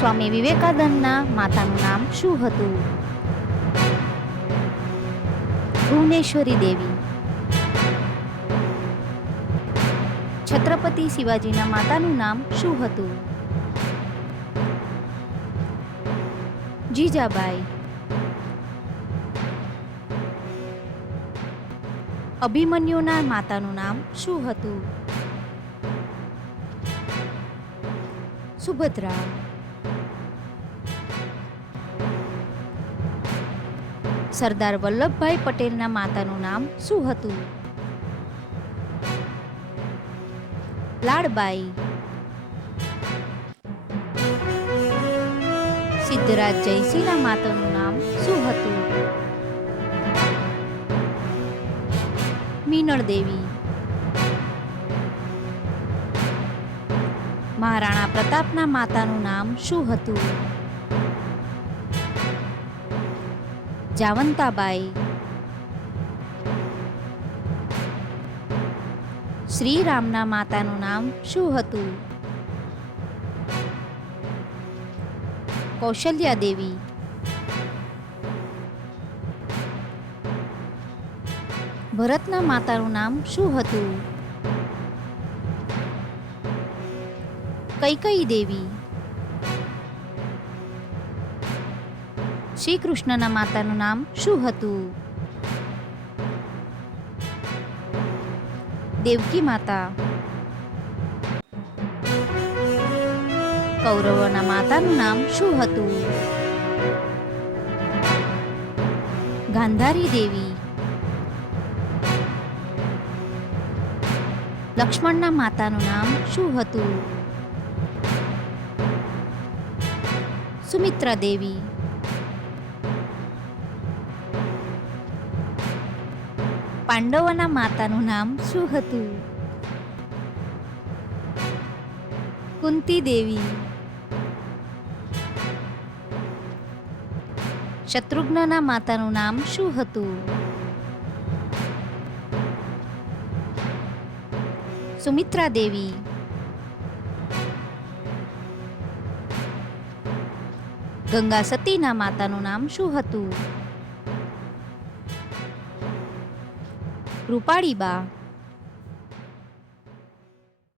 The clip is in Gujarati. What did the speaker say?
સ્વામી વિવેકાનંદના માતાનું નામ શું હતું? ભુવનેશ્વરી દેવી. છત્રપતિ શિવાજીના માતાનું નામ શું હતું? જીજાબાઈ. અભિમન્યુના માતાનું નામ શું હતું? સુભદ્રા. સરદાર વલ્લભભાઈ પટેલના માતાનું નામ શું હતું? લાડબાઈ. સિદ્ધરાજ જયસિંહના માતાનું નામ શું હતું? મીનળ દેવી. મહારાણા પ્રતાપના માતાનું નામ શું હતું? જાવંતાબાઈ. શ્રીરામના માતાનું નામ શું હતું? કૌશલ્યા દેવી. ભરતના માતાનું નામ શું હતું? કૈકેયી દેવી. શ્રી કૃષ્ણના માતાનું નામ શું હતું? દેવકી માતા. કૌરવોના માતાનું નામ શું હતું? ગાંધારી દેવી. લક્ષ્મણના માતાનું નામ શું હતું? સુમિત્રા દેવી. પાંડવોના માતાનું નામ શું હતું? કુંતી દેવી. શત્રુઘ્નના માતાનું નામ શું હતું? સુમિત્રા દેવી. ગંગા સતીના માતાનું નામ શું હતું? રૂપાળીબા.